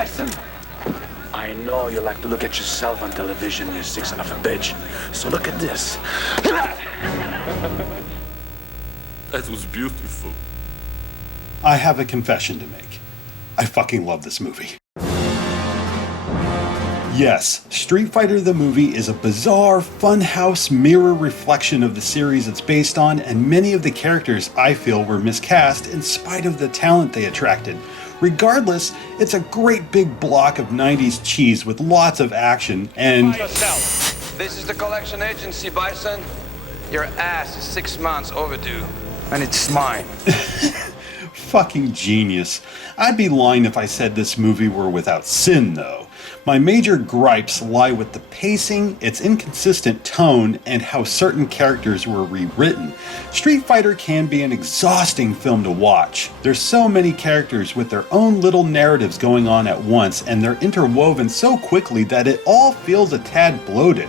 Bison. I know you like to look at yourself on television, you sick son of a bitch. So look at this. That was beautiful. I have a confession to make. I fucking love this movie. Yes, Street Fighter the movie is a bizarre, funhouse mirror reflection of the series it's based on, and many of the characters I feel were miscast in spite of the talent they attracted. Regardless, it's a great big block of 90s cheese with lots of action and... This is the collection agency, Bison. Your ass is 6 months overdue. And it's mine. Fucking genius. I'd be lying if I said this movie were without sin, though. My major gripes lie with the pacing, its inconsistent tone, and how certain characters were rewritten. Street Fighter can be an exhausting film to watch. There's so many characters with their own little narratives going on at once, and they're interwoven so quickly that it all feels a tad bloated.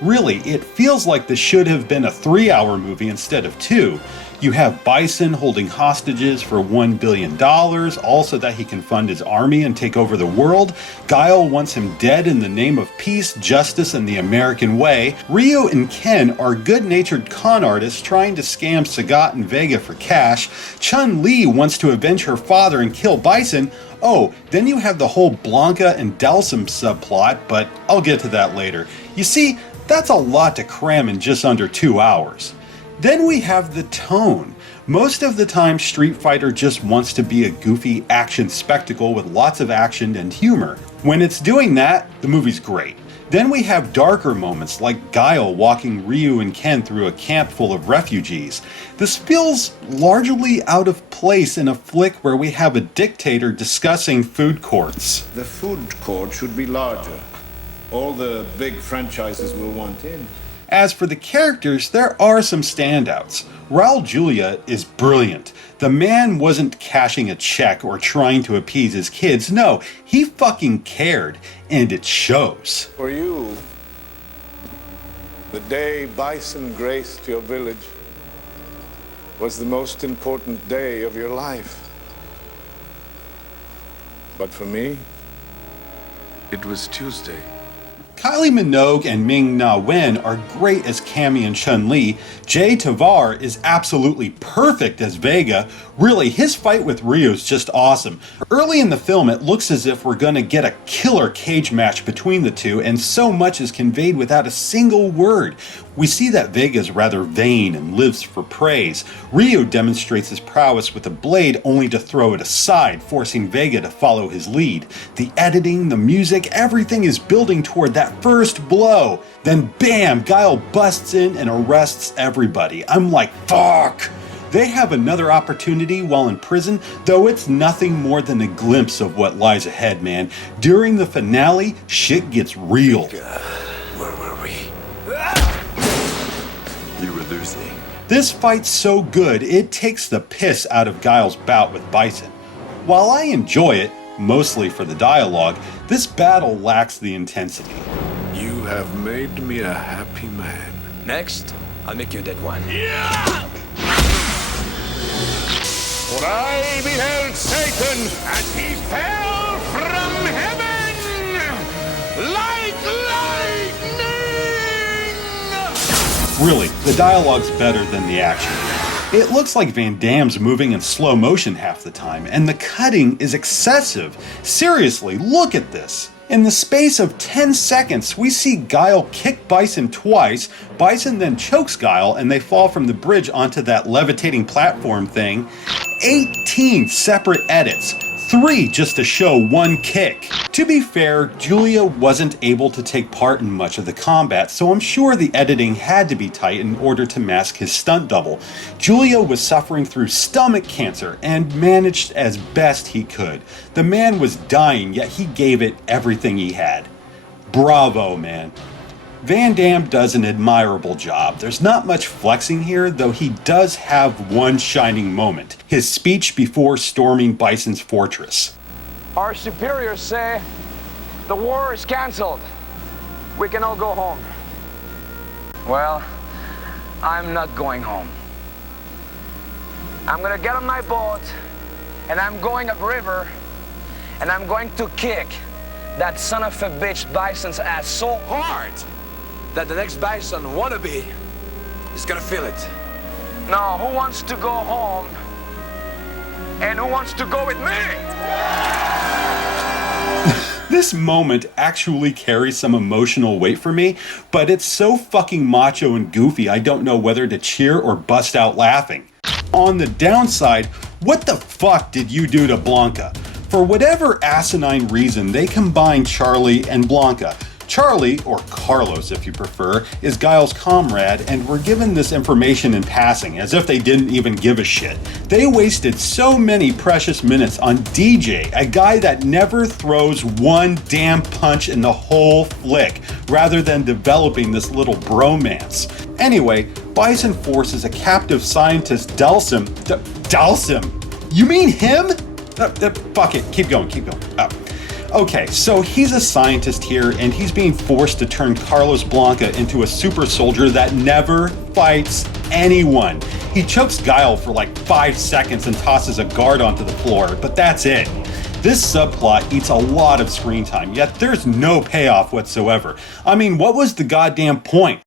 Really, it feels like this should have been a 3-hour movie instead of 2. You have Bison holding hostages for $1 billion, all so that he can fund his army and take over the world. Guile wants him dead in the name of peace, justice, and the American way. Ryu and Ken are good-natured con artists trying to scam Sagat and Vega for cash. Chun-Li wants to avenge her father and kill Bison. Oh, then you have the whole Blanca and Dhalsim subplot, but I'll get to that later. You see, that's a lot to cram in just under 2 hours. Then we have the tone. Most of the time, Street Fighter just wants to be a goofy action spectacle with lots of action and humor. When it's doing that, the movie's great. Then we have darker moments like Guile walking Ryu and Ken through a camp full of refugees. This feels largely out of place in a flick where we have a dictator discussing food courts. The food court should be larger. All the big franchises will want in. As for the characters, there are some standouts. Raul Julia is brilliant. The man wasn't cashing a check or trying to appease his kids. No, he fucking cared, and it shows. For you, the day Bison graced your village was the most important day of your life. But for me, it was Tuesday. Kylie Minogue and Ming-Na Wen are great as Cammy and Chun-Li. Jay Tavar is absolutely perfect as Vega. Really, his fight with Ryu is just awesome. Early in the film, it looks as if we're gonna get a killer cage match between the two, and so much is conveyed without a single word. We see that Vega's rather vain and lives for praise. Ryu demonstrates his prowess with a blade only to throw it aside, forcing Vega to follow his lead. The editing, the music, everything is building toward that first blow. Then bam, Guile busts in and arrests everybody. I'm like, fuck! They have another opportunity while in prison, though it's nothing more than a glimpse of what lies ahead, man. During the finale, shit gets real. Where were we? You were losing. This fight's so good, it takes the piss out of Guile's bout with Bison. While I enjoy it, mostly for the dialogue, this battle lacks the intensity. You have made me a happy man. Next, I'll make you a dead one. For I beheld Satan, and he fell from heaven like lightning! Really, the dialogue's better than the action. It looks like Van Damme's moving in slow motion half the time, and the cutting is excessive. Seriously, look at this. In the space of 10 seconds, we see Guile kick Bison twice, Bison then chokes Guile, and they fall from the bridge onto that levitating platform thing. 18 separate edits, 3 just to show 1 kick. To be fair, Julia wasn't able to take part in much of the combat, so I'm sure the editing had to be tight in order to mask his stunt double. Julia was suffering through stomach cancer and managed as best he could. The man was dying, yet he gave it everything he had. Bravo, man. Van Damme does an admirable job. There's not much flexing here, though he does have one shining moment. His speech before storming Bison's fortress. Our superiors say the war is canceled. We can all go home. Well, I'm not going home. I'm gonna get on my boat and I'm going upriver And I'm going to kick that son of a bitch Bison's ass so hard that the next Bison wannabe is gonna feel it. Now, who wants to go home? And who wants to go with me? This moment actually carries some emotional weight for me, but it's so fucking macho and goofy I don't know whether to cheer or bust out laughing. On the downside, what the fuck did you do to Blanca? For whatever asinine reason, they combined Charlie and Blanca. Charlie, or Carlos if you prefer, is Guile's comrade, and we're given this information in passing, as if they didn't even give a shit. They wasted so many precious minutes on DJ, a guy that never throws one damn punch in the whole flick, rather than developing this little bromance. Anyway, Bison forces a captive scientist, Dalsim. Dalsim? You mean him? Fuck it, keep going. Okay, so he's a scientist here, and he's being forced to turn Carlos Blanca into a super soldier that never fights anyone. He chokes Guile for like 5 seconds and tosses a guard onto the floor, but that's it. This subplot eats a lot of screen time, yet there's no payoff whatsoever. I mean, what was the goddamn point?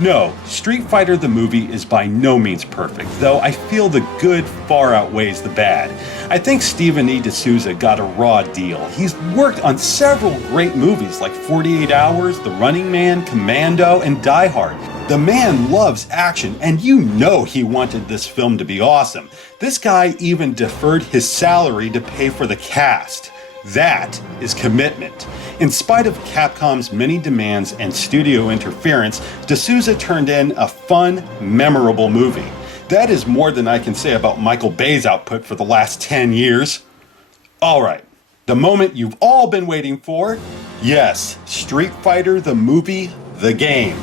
No, Street Fighter the movie is by no means perfect, though I feel the good far outweighs the bad. I think Stephen E. D'Souza got a raw deal. He's worked on several great movies like 48 Hours, The Running Man, Commando, and Die Hard. The man loves action, and you know he wanted this film to be awesome. This guy even deferred his salary to pay for the cast. That is commitment. In spite of Capcom's many demands and studio interference, D'Souza turned in a fun, memorable movie. That is more than I can say about Michael Bay's output for the last 10 years. Alright, the moment you've all been waiting for. Yes, Street Fighter the movie, the game.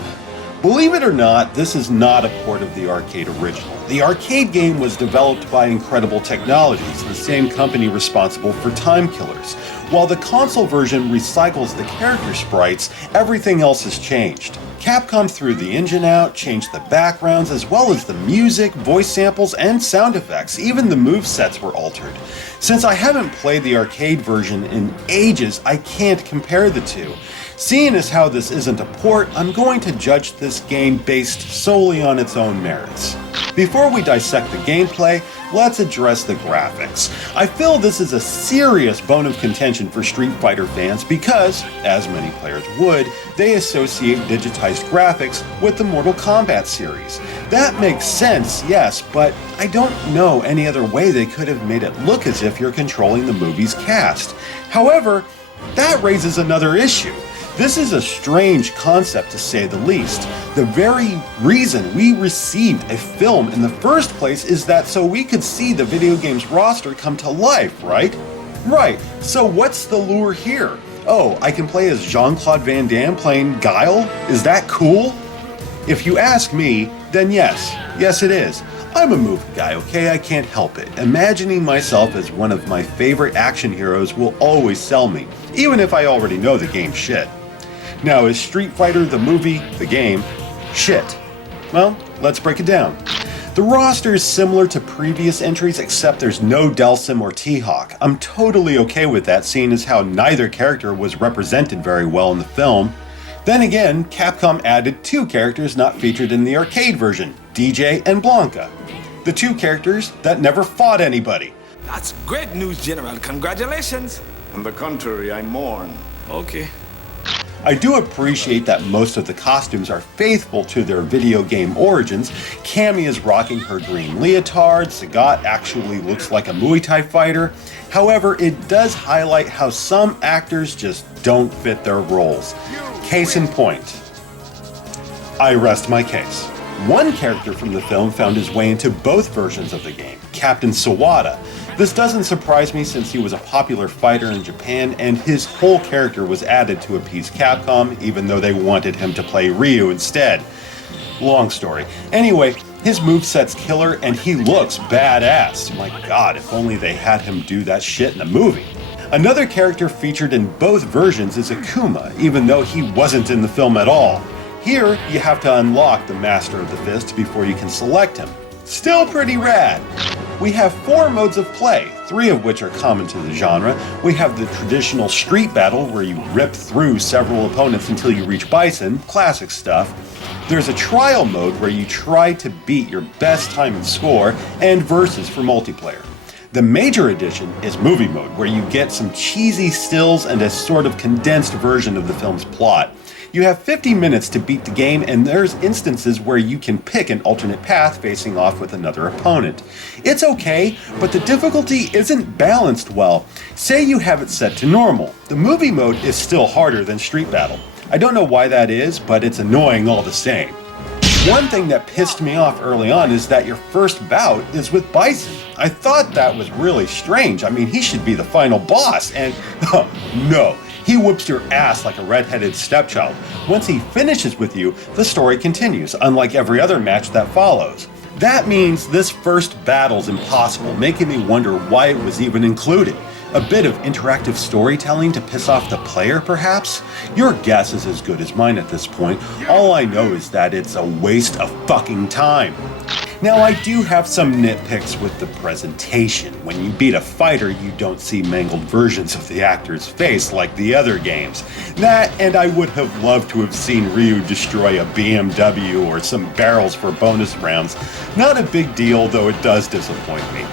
Believe it or not, this is not a port of the arcade original. The arcade game was developed by Incredible Technologies, the same company responsible for Time Killers. While the console version recycles the character sprites, everything else has changed. Capcom threw the engine out, changed the backgrounds, as well as the music, voice samples, and sound effects. Even the movesets were altered. Since I haven't played the arcade version in ages, I can't compare the two. Seeing as how this isn't a port, I'm going to judge this game based solely on its own merits. Before we dissect the gameplay, let's address the graphics. I feel this is a serious bone of contention for Street Fighter fans because, as many players would, they associate digitized graphics with the Mortal Kombat series. That makes sense, yes, but I don't know any other way they could have made it look as if you're controlling the movie's cast. However, that raises another issue. This is a strange concept to say the least. The very reason we received a film in the first place is that so we could see the video game's roster come to life, right? Right, so what's the lure here? Oh, I can play as Jean-Claude Van Damme playing Guile? Is that cool? If you ask me, then yes it is. I'm a movie guy, okay? I can't help it. Imagining myself as one of my favorite action heroes will always sell me, even if I already know the game shit. Now, is Street Fighter the movie, the game, shit? Well, let's break it down. The roster is similar to previous entries except there's no Dalsim or T-Hawk. I'm totally okay with that, seeing as how neither character was represented very well in the film. Then again, Capcom added 2 characters not featured in the arcade version, DJ and Blanca. The 2 characters that never fought anybody. That's great news, General. Congratulations. On the contrary, I mourn. Okay. I do appreciate that most of the costumes are faithful to their video game origins. Cammy is rocking her green leotard, Sagat actually looks like a Muay Thai fighter. However, it does highlight how some actors just don't fit their roles. Case in point. I rest my case. One character from the film found his way into both versions of the game, Captain Sawada. This doesn't surprise me since he was a popular fighter in Japan and his whole character was added to appease Capcom even though they wanted him to play Ryu instead. Long story. Anyway, his moveset's killer and he looks badass. My god, if only they had him do that shit in the movie. Another character featured in both versions is Akuma, even though he wasn't in the film at all. Here, you have to unlock the Master of the Fist before you can select him. Still pretty rad. We have 4 modes of play, 3 of which are common to the genre. We have the traditional street battle, where you rip through several opponents until you reach Bison, classic stuff. There's a trial mode where you try to beat your best time and score, and versus for multiplayer. The major addition is movie mode, where you get some cheesy stills and a sort of condensed version of the film's plot. You have 50 minutes to beat the game, and there's instances where you can pick an alternate path facing off with another opponent. It's okay, but the difficulty isn't balanced well. Say you have it set to normal. The movie mode is still harder than Street Battle. I don't know why that is, but it's annoying all the same. One thing that pissed me off early on is that your first bout is with Bison. I thought that was really strange. I mean, he should be the final boss, and no. He whoops your ass like a redheaded stepchild. Once he finishes with you, the story continues, unlike every other match that follows. That means this first battle's impossible, making me wonder why it was even included. A bit of interactive storytelling to piss off the player, perhaps? Your guess is as good as mine at this point. All I know is that it's a waste of fucking time. Now, I do have some nitpicks with the presentation. When you beat a fighter, you don't see mangled versions of the actor's face like the other games. That, and I would have loved to have seen Ryu destroy a BMW or some barrels for bonus rounds. Not a big deal, though it does disappoint me.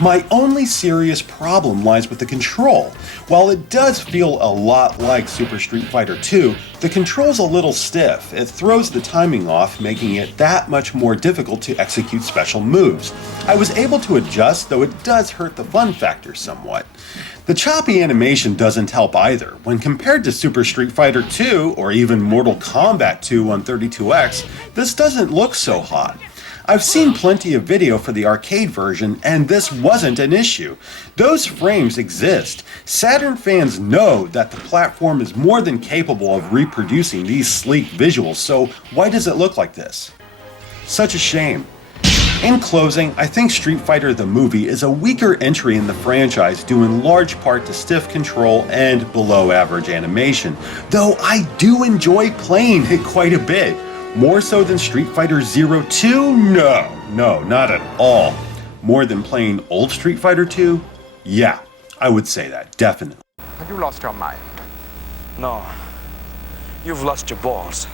My only serious problem lies with the control. While it does feel a lot like Super Street Fighter 2, the control's a little stiff. It throws the timing off, making it that much more difficult to execute special moves. I was able to adjust, though it does hurt the fun factor somewhat. The choppy animation doesn't help either. When compared to Super Street Fighter 2, or even Mortal Kombat 2 on 32X, this doesn't look so hot. I've seen plenty of video for the arcade version, and this wasn't an issue. Those frames exist. Saturn fans know that the platform is more than capable of reproducing these sleek visuals, so why does it look like this? Such a shame. In closing, I think Street Fighter the movie is a weaker entry in the franchise due in large part to stiff control and below average animation, though I do enjoy playing it quite a bit. More so than Street Fighter 02? No, not at all. More than playing old Street Fighter 2? Yeah, I would say that, definitely. Have you lost your mind? No. You've lost your balls.